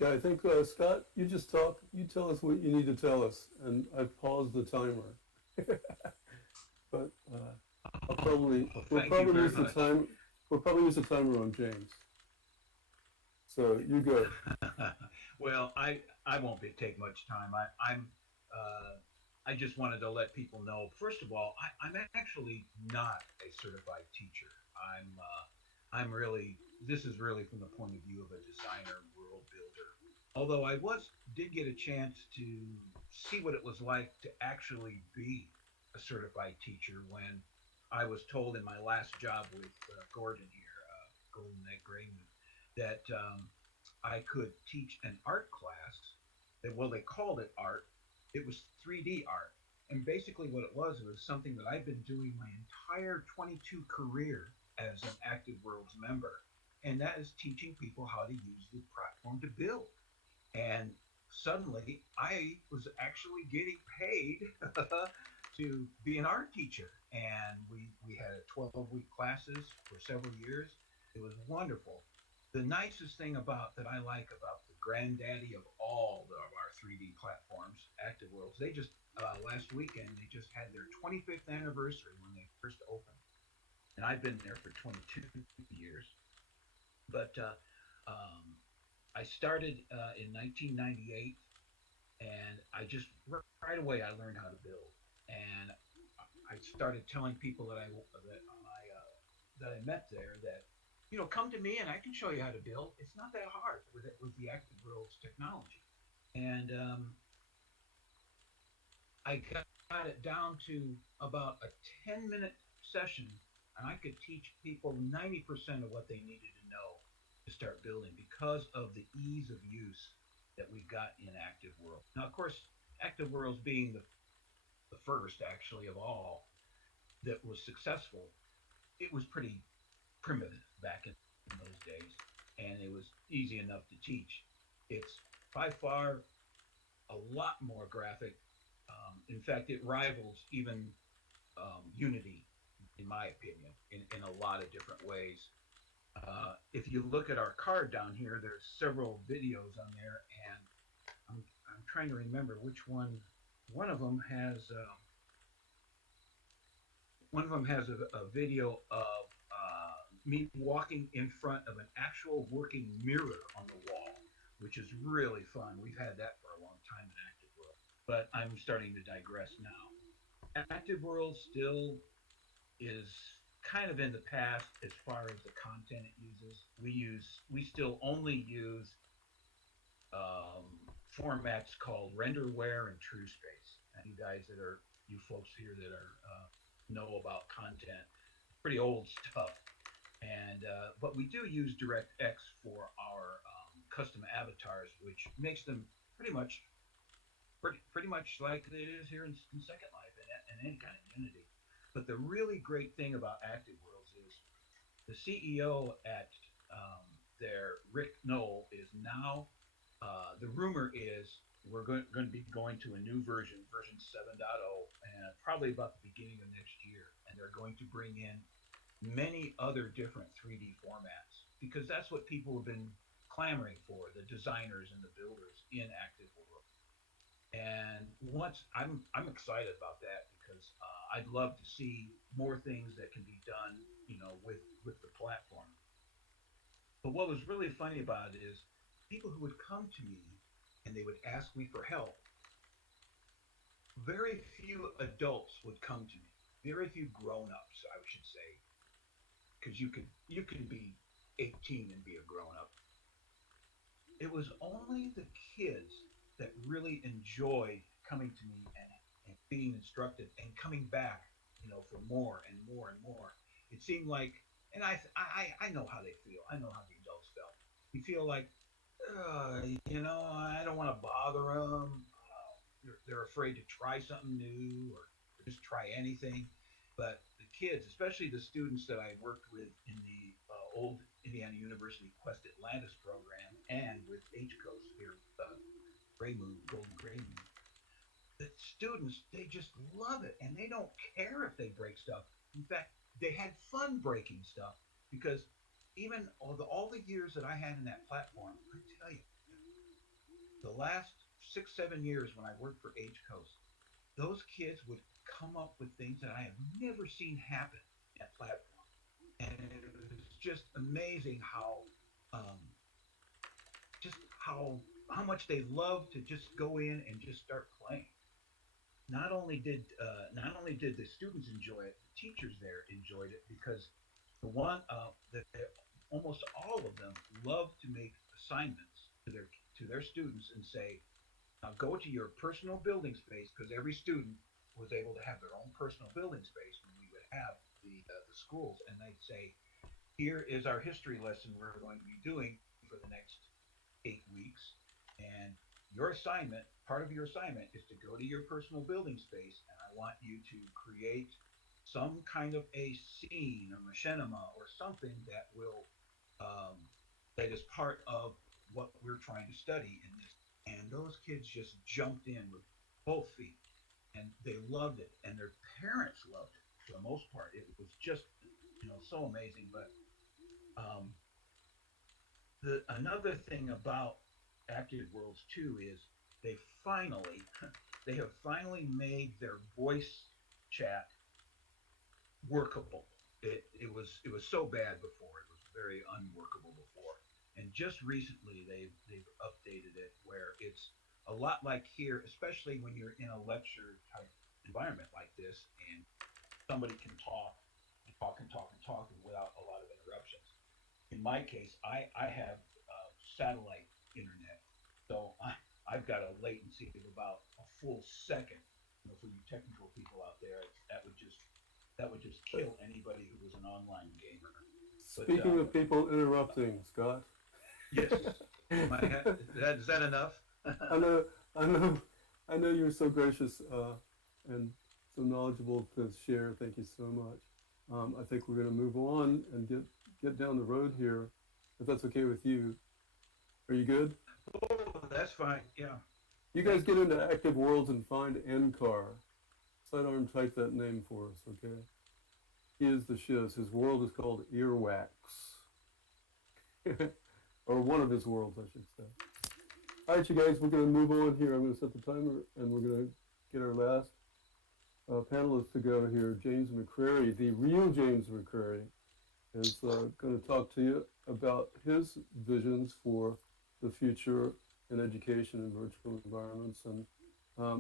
Yeah, I think, Scott, you just talk, you tell us what you need to tell us, and I've paused the timer. But we'll probably use the timer on James. So you go. Well, I won't take much time. I just wanted to let people know. First of all, I'm actually not a certified teacher. I'm really. This is really from the point of view of a designer, world builder. Although I did get a chance to see what it was like to actually be a certified teacher when I was told in my last job with Gordon here, Golden at Greymoon, that I could teach an art class. They called it art. It was 3D art. And basically what it was something that I've been doing my entire 22 career as an Active Worlds member. And that is teaching people how to use the platform to build. And suddenly I was actually getting paid to be an art teacher. And we had 12-week classes for several years. It was wonderful. The nicest thing that I like about the granddaddy of all of our 3D platforms, Active Worlds, they just, last weekend, they just had their 25th anniversary when they first opened. And I've been there for 22 years. But I started in 1998, and I just, right away, I learned how to build. And I started telling people that I met there that, come to me and I can show you how to build. It's not that hard with the Active Worlds technology. And I got it down to about a 10-minute session, and I could teach people 90% of what they needed to know to start building because of the ease of use that we've got in Active Worlds. Now, of course, Active Worlds being the first, actually, of all that was successful, it was pretty primitive back in those days, and it was easy enough to teach. It's by far a lot more graphic. In fact, it rivals even Unity, in my opinion, in a lot of different ways. If you look at our card down here, there's several videos on there, and I'm trying to remember which one. One of them has a video of me walking in front of an actual working mirror on the wall, which is really fun. We've had that for a long time in Active World, but I'm starting to digress now. Active World still is kind of in the past as far as the content it uses. We still only use formats called renderware and TrueSpace. And you folks here that know about content, pretty old stuff. And but we do use DirectX for our custom avatars, which makes them pretty much like it is here in Second Life and any kind of Unity. But the really great thing about Active Worlds is the CEO at there, Rick Knoll, is now. The rumor is we're going to be going to a new version 7.0, and probably about the beginning of next year. And they're going to bring in many other different 3D formats, because that's what people have been clamoring for, the designers and the builders in Active World. And once I'm excited about that, because I'd love to see more things that can be done, you know, with the platform. But what was really funny about it is people who would come to me and they would ask me for help. Very few adults would come to me. Very few grown-ups, I should say, because you can be 18 and be a grown-up. It was only the kids that really enjoyed coming to me and being instructed and coming back, you know, for more and more and more. It seemed like, and I know how they feel. I know how the adults felt. You feel like, you know, I don't want to bother them. They're afraid to try something new or just try anything. But the kids, especially the students that I worked with in the old Indiana University Quest Atlantis program and with H-Coast here, Greymoon, Golden Greymoon, the students, they just love it, and they don't care if they break stuff. In fact, they had fun breaking stuff, because even all the years that I had in that platform, I tell you, the last 6-7 years when I worked for H-Coast, those kids would come up with things that I have never seen happen in that platform. And it was just amazing how much they love to just go in and just start playing. Not only did the students enjoy it, the teachers there enjoyed it, because almost all of them love to make assignments to their students and say, now go to your personal building space, because every student was able to have their own personal building space when we would have the schools, and they'd say, here is our history lesson we're going to be doing for the next 8 weeks, and your assignment, part of your assignment, is to go to your personal building space, and I want you to create some kind of a scene or machinima or something that will that is part of what we're trying to study in this. And those kids just jumped in with both feet, and they loved it, and their parents loved it for the most part. It was just, you know, so amazing. But another thing about Active Worlds 2 is they have finally made their voice chat workable. It was so bad before. It was very unworkable before. And just recently they've updated it where it's a lot like here, especially when you're in a lecture type environment like this, and somebody can talk without a lot of interruptions. In my case, I have satellite internet, so I've got a latency of about a full second. You know, for you technical people out there, that would just kill anybody who was an online gamer. Speaking of people interrupting, Scott. Yes. Is that enough? I know you're so gracious and so knowledgeable to share. Thank you so much. I think we're going to move on and get down the road here, if that's okay with you. Are you good? Oh, that's fine. Yeah. You guys get into Active Worlds and find NCAR. Sidearm, type that name for us, okay? He is the shiz. His world is called Earwax. Or one of his worlds, I should say. All right, you guys, we're going to move on here. I'm going to set the timer, and we're going to get our last panelist to go here. JamesMcCrary, the real JamesMcCrary, is going to talk to you about his visions for the future in education in virtual environments. And I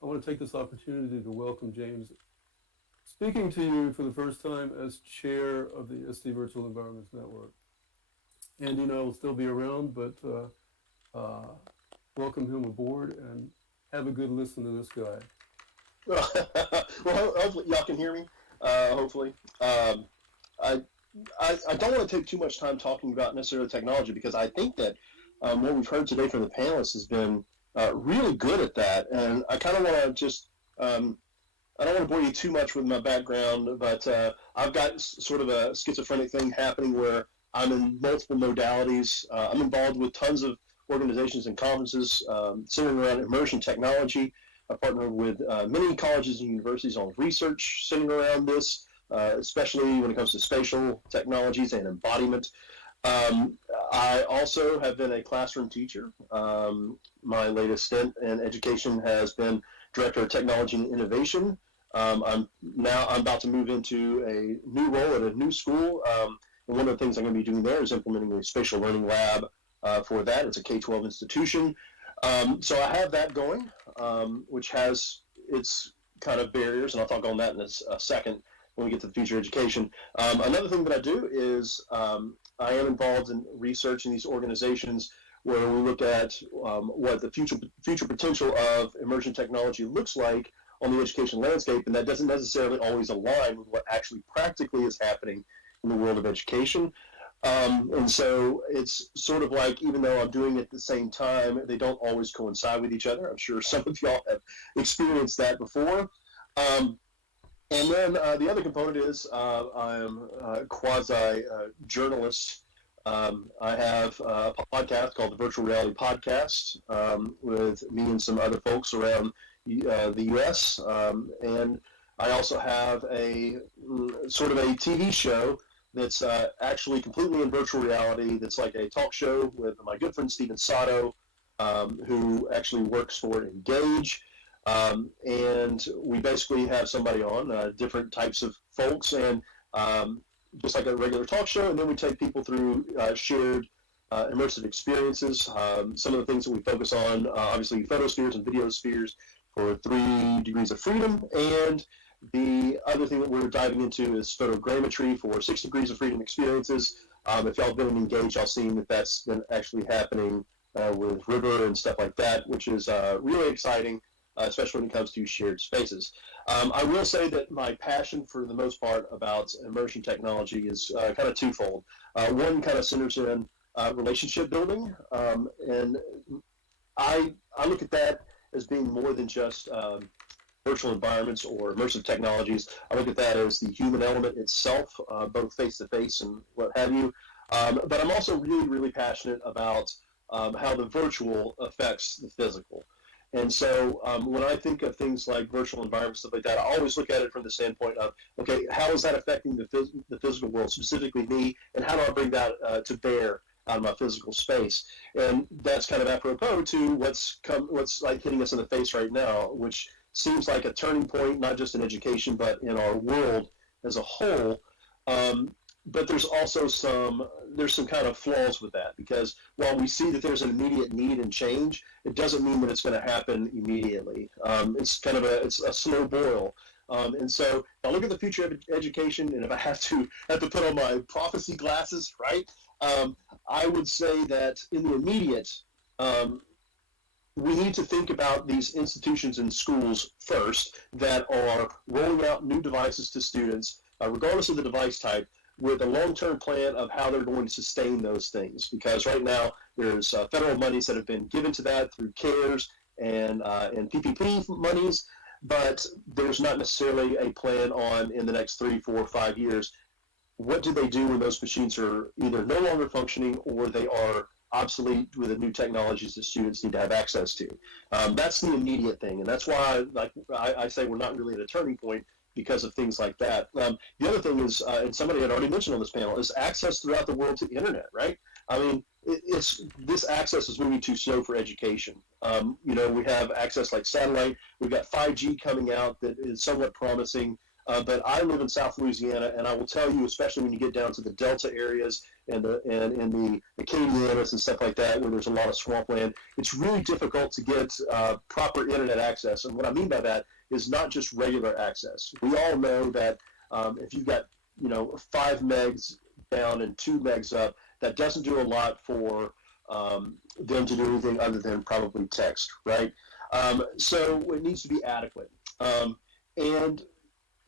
want to take this opportunity to welcome James, speaking to you for the first time as chair of the ISTE Virtual Environments Network. Andy and I will still be around, but welcome him aboard and have a good listen to this guy. Well, hopefully y'all can hear me. Hopefully, I don't want to take too much time talking about necessarily technology, because I think that what we've heard today from the panelists has been really good at that, and I kind of want to just I don't want to bore you too much with my background, but I've got sort of a schizophrenic thing happening where I'm in multiple modalities. I'm involved with tons of organizations and conferences centering around immersion technology. I partner with many colleges and universities on research centering around this, especially when it comes to spatial technologies and embodiment. I also have been a classroom teacher. My latest stint in education has been Director of Technology and Innovation. I'm about to move into a new role at a new school. And one of the things I'm going to be doing there is implementing a spatial learning lab for that. It's a K-12 institution. So I have that going, which has its kind of barriers, and I'll talk on that in a second when we get to the future education. Another thing that I do is I am involved in research in these organizations where we look at what the future potential of immersion technology looks like on the education landscape, and that doesn't necessarily always align with what actually practically is happening in the world of education. And so it's sort of like, even though I'm doing it at the same time, they don't always coincide with each other. I'm sure some of y'all have experienced that before. And then the other component is I'm a quasi-journalist. I have a podcast called the Virtual Reality Podcast with me and some other folks around the U.S. And I also have a sort of a TV show that's actually completely in virtual reality. That's like a talk show with my good friend Steven Sato, who actually works for Engage. And we basically have somebody on, different types of folks, and just like a regular talk show, and then we take people through shared immersive experiences. Some of the things that we focus on, obviously photospheres and videospheres for 3 degrees of freedom, and the other thing that we're diving into is photogrammetry for 6 degrees of freedom experiences. If y'all have been engaged, y'all seen that that's been actually happening with River and stuff like that, which is really exciting, especially when it comes to shared spaces. I will say that my passion for the most part about immersion technology is kind of twofold. One kind of centers in relationship building, and I look at that as being more than just virtual environments or immersive technologies. I look at that as the human element itself, both face-to-face and what have you. But I'm also really, really passionate about how the virtual affects the physical. And so when I think of things like virtual environments, stuff like that, I always look at it from the standpoint of, okay, how is that affecting the physical world, specifically me, and how do I bring that to bear out of my physical space? And that's kind of apropos to what's like hitting us in the face right now, which seems like a turning point, not just in education, but in our world as a whole. But there's also some kind of flaws with that, because while we see that there's an immediate need and change, it doesn't mean that it's going to happen immediately. It's kind of a slow boil. And so I look at the future of education, and if I have to put on my prophecy glasses, right, I would say that in the immediate, we need to think about these institutions and schools first that are rolling out new devices to students, regardless of the device type, with a long-term plan of how they're going to sustain those things. Because right now there's federal monies that have been given to that through CARES and PPP monies, but there's not necessarily a plan on, in the next 3, 4, 5 years, what do they do when those machines are either no longer functioning or they are obsolete with the new technologies that students need to have access to. That's the immediate thing, and that's why I say we're not really at a turning point, because of things like that. The other thing is, and somebody had already mentioned on this panel, is access throughout the world to the internet, right? I mean, this access is moving too slow for education. We have access like satellite. We've got 5G coming out that is somewhat promising. But I live in South Louisiana, and I will tell you, especially when you get down to the Delta areas and the Acadianas and stuff like that, where there's a lot of swampland, it's really difficult to get proper internet access. And what I mean by that is not just regular access. We all know that if you've got 5 megs down and 2 megs up, that doesn't do a lot for them to do anything other than probably text, right? So it needs to be adequate. And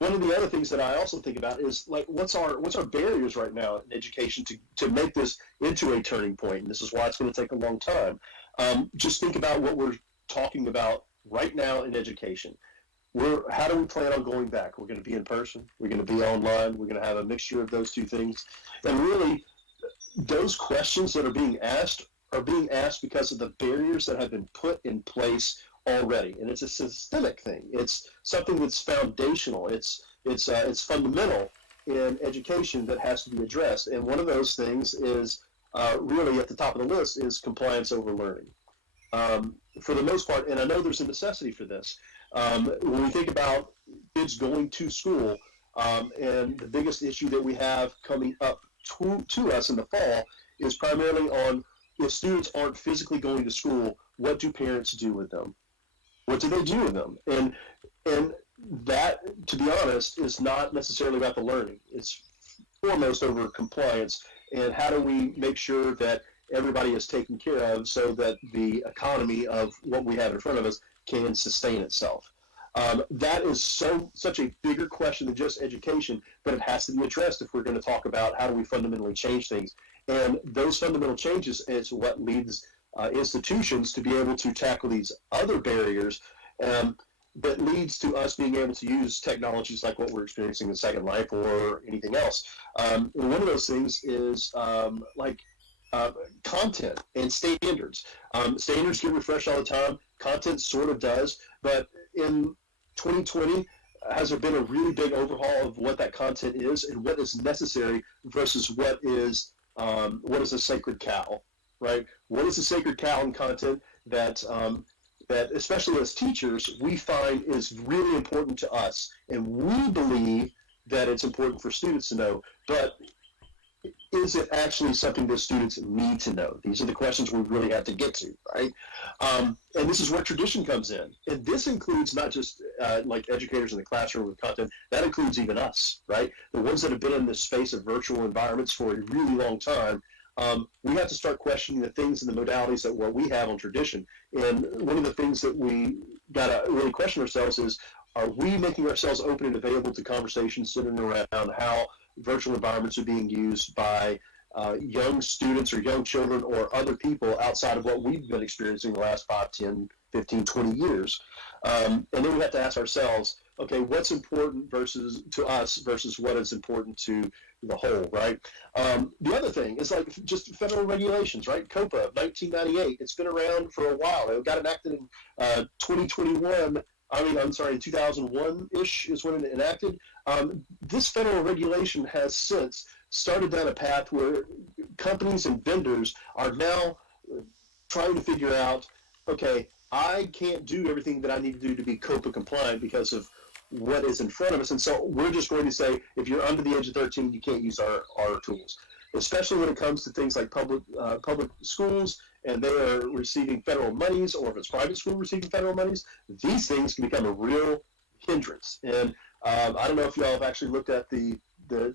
one of the other things that I also think about is, like, what's our barriers right now in education to make this into a turning point? And this is why it's going to take a long time. Just think about what we're talking about right now in education. How do we plan on going back? We're going to be in person. We're going to be online. We're going to have a mixture of those two things. And really, those questions that are being asked are being asked because of the barriers that have been put in place already, and it's a systemic thing. It's something that's foundational. It's fundamental in education that has to be addressed. And one of those things is really at the top of the list is compliance over learning. For the most part, and I know there's a necessity for this. When we think about kids going to school, and the biggest issue that we have coming up to us in the fall is primarily on if students aren't physically going to school, what do parents do with them? What do they do with them? And that, to be honest, is not necessarily about the learning. It's foremost over compliance and how do we make sure that everybody is taken care of so that the economy of what we have in front of us can sustain itself. That is such a bigger question than just education, but it has to be addressed if we're going to talk about how do we fundamentally change things. And those fundamental changes is what leads institutions to be able to tackle these other barriers that leads to us being able to use technologies like what we're experiencing in Second Life or anything else. And one of those things is content and standards. Standards get refreshed all the time. Content sort of does, but in 2020, has there been a really big overhaul of what that content is and what is necessary versus what is a sacred cow, right? What is a sacred cow in content that that especially as teachers we find is really important to us, and we believe that it's important for students to know, but is it actually something that students need to know? These are the questions we really have to get to, right? And this is where tradition comes in. And this includes not just like educators in the classroom with content, that includes even us, right? The ones that have been in this space of virtual environments for a really long time. We have to start questioning the things and the modalities that what we have on tradition. And one of the things that we got to really question ourselves is, are we making ourselves open and available to conversations centered around how virtual environments are being used by young students or young children or other people outside of what we've been experiencing the last 5, 10, 15, 20 years. And then we have to ask ourselves, okay, what's important to us versus what is important to the whole, right? The other thing is like just federal regulations, right? COPA, 1998, it's been around for a while. It got enacted in 2021. In 2001-ish is when it enacted. This federal regulation has since started down a path where companies and vendors are now trying to figure out, okay, I can't do everything that I need to do to be COPA compliant because of what is in front of us. And so we're just going to say, if you're under the age of 13, you can't use our tools, especially when it comes to things like public schools, and they are receiving federal monies, or if it's private school receiving federal monies, these things can become a real hindrance. And I don't know if y'all have actually looked at the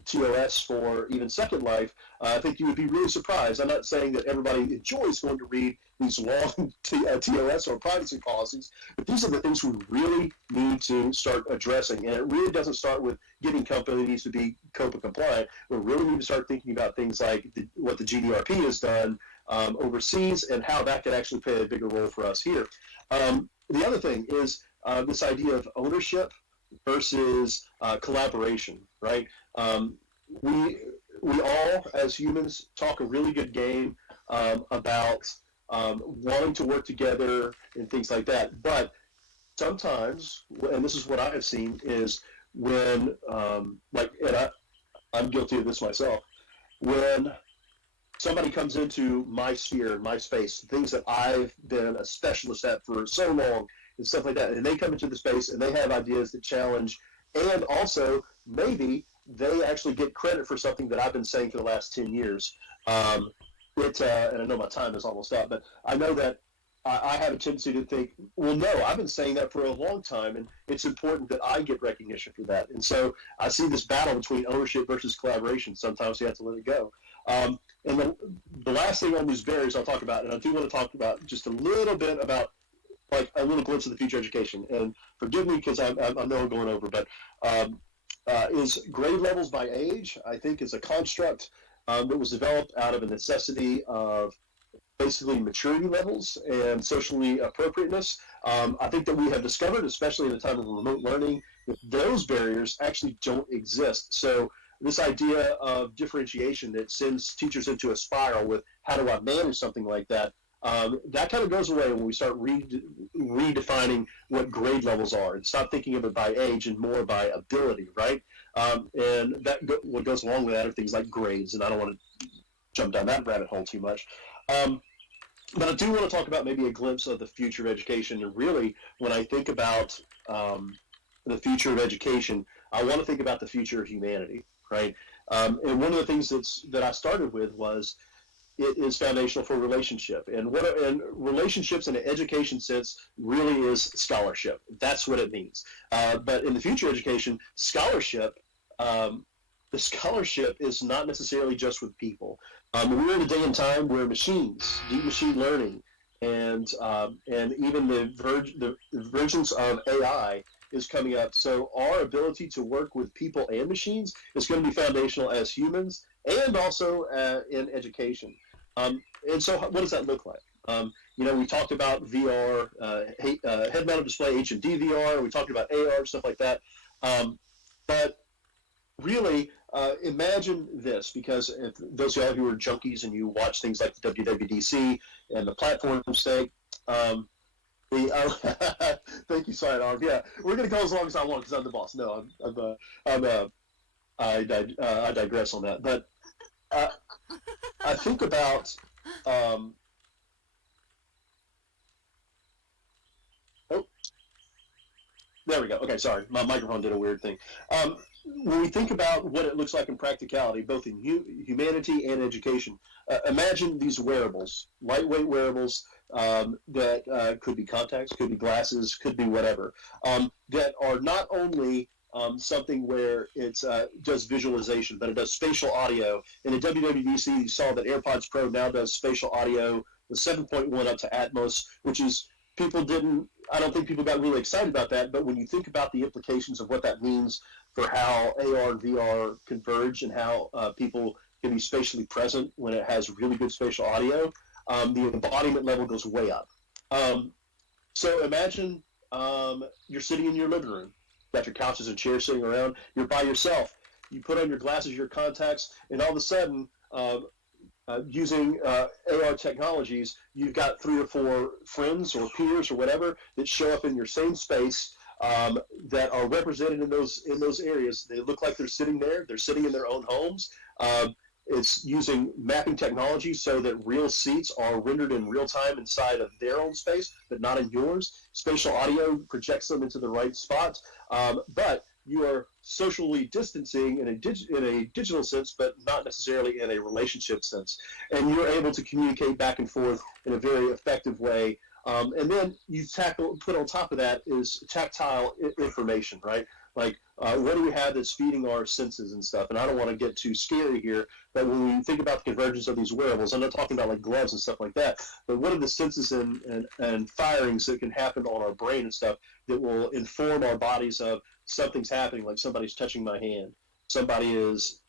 TOS for even Second Life. I think you would be really surprised. I'm not saying that everybody enjoys going to read these long TOS or privacy policies, but these are the things we really need to start addressing. And it really doesn't start with getting companies to be COPA compliant. We really need to start thinking about things like what the GDRP has done overseas and how that could actually play a bigger role for us here. The other thing is this idea of ownership versus collaboration, right? We all, as humans, talk a really good game about wanting to work together and things like that. But sometimes, and this is what I have seen, is when, I'm guilty of this myself, when somebody comes into my sphere, my space, things that I've been a specialist at for so long and stuff like that, and they come into the space and they have ideas that challenge, and also maybe they actually get credit for something that I've been saying for the last 10 years. And I know my time is almost up, but I know that I have a tendency to think, well, no, I've been saying that for a long time, and it's important that I get recognition for that. And so I see this battle between ownership versus collaboration. Sometimes you have to let it go. And the last thing on these barriers I'll talk about, and I do want to talk about just a little bit about like a little glimpse of the future education. And forgive me because I know I'm going over, but is grade levels by age, I think, is a construct that was developed out of a necessity of basically maturity levels and socially appropriateness. I think that we have discovered, especially in the time of remote learning, that those barriers actually don't exist. So this idea of differentiation that sends teachers into a spiral with how do I manage something like that, that kind of goes away when we start redefining what grade levels are and stop thinking of it by age and more by ability, right? And what goes along with that are things like grades, and I don't want to jump down that rabbit hole too much. But I do want to talk about maybe a glimpse of the future of education. And really, when I think about the future of education, I want to think about the future of humanity, right? And one of the things that I started with was it is foundational for relationship. And relationships in an education sense really is scholarship. That's what it means. But in the future education, scholarship, the scholarship is not necessarily just with people. We're in a day and time where machines, deep machine learning, and even the emergence of AI is coming up. So our ability to work with people and machines is going to be foundational as humans and also in education. And so what does that look like? We talked about VR, head-mounted display, HMD VR. We talked about AR, stuff like that. But really, imagine this, because if those of y'all who are junkies and you watch things like the WWDC and the platform stake, thank you, Side Arm. Yeah, we're going to go as long as I want because I'm the boss. No, I digress on that. But I think about there we go. Okay, sorry, my microphone did a weird thing. When we think about what it looks like in practicality, both in humanity and education, imagine these wearables, lightweight wearables that could be contacts, could be glasses, could be whatever, that are not only something where it's does visualization, but it does spatial audio. In the WWDC, you saw that AirPods Pro now does spatial audio with 7.1 up to Atmos, which is I don't think people got really excited about that, but when you think about the implications of what that means for how AR and VR converge and how people can be spatially present when it has really good spatial audio, the embodiment level goes way up. So imagine you're sitting in your living room, got your couches and chairs sitting around, you're by yourself, you put on your glasses, your contacts, and all of a sudden, using AR technologies, you've got 3 or 4 friends or peers or whatever that show up in your same space that are represented in those areas. They look like they're sitting there. They're sitting in their own homes. It's using mapping technology so that real seats are rendered in real time inside of their own space, but not in yours. Spatial audio projects them into the right spots, but you are socially distancing in a digital sense, but not necessarily in a relationship sense. And you're able to communicate back and forth in a very effective way. And then you put on top of that is tactile information, right? Like, what do we have that's feeding our senses and stuff? And I don't want to get too scary here, but when we think about the convergence of these wearables, I'm not talking about like gloves and stuff like that, but what are the senses and firings that can happen on our brain and stuff that will inform our bodies of something's happening, like somebody's touching my hand, somebody is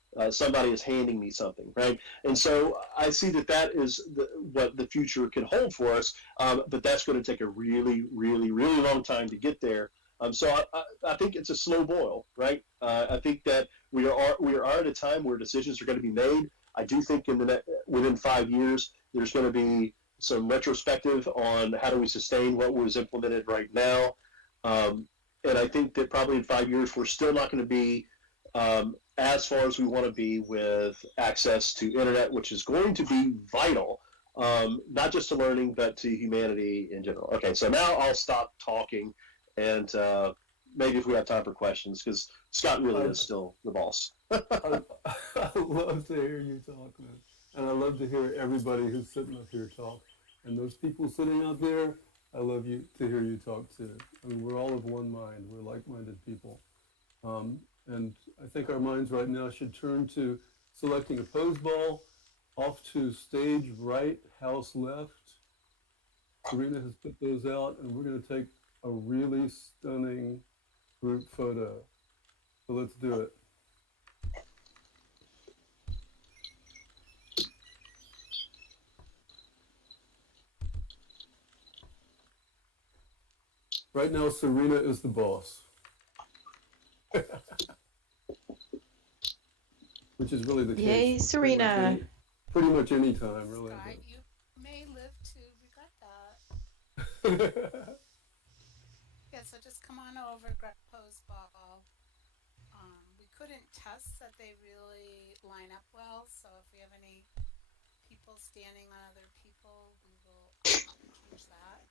handing me something, right? And so I see that is what the future can hold for us, but that's going to take a really, really, really long time to get there. So I think it's a slow boil, right? I think that we are at a time where decisions are going to be made. I do think within 5 years, there's going to be some retrospective on how do we sustain what was implemented right now. And I think that probably in 5 years, we're still not going to be as far as we want to be with access to internet, which is going to be vital, not just to learning, but to humanity in general. Okay, so now I'll stop talking, and maybe if we have time for questions, because Scott really is still the boss. I love to hear you talk, man. And I love to hear everybody who's sitting up here talk. And those people sitting out there, I love to hear you talk too. I mean, we're all of one mind. We're like-minded people. And I think our minds right now should turn to selecting a pose ball, off to stage right, house left. Serena has put those out, and we're going to take a really stunning group photo. So let's do it. Right now, Serena is the boss. which is really the Yay, case. Serena. Pretty much any time, really. Scott, you may live to regret that. Yeah, so just come on over, grab pose ball. We couldn't test that they really line up well, so if we have any people standing on other people, we will change that.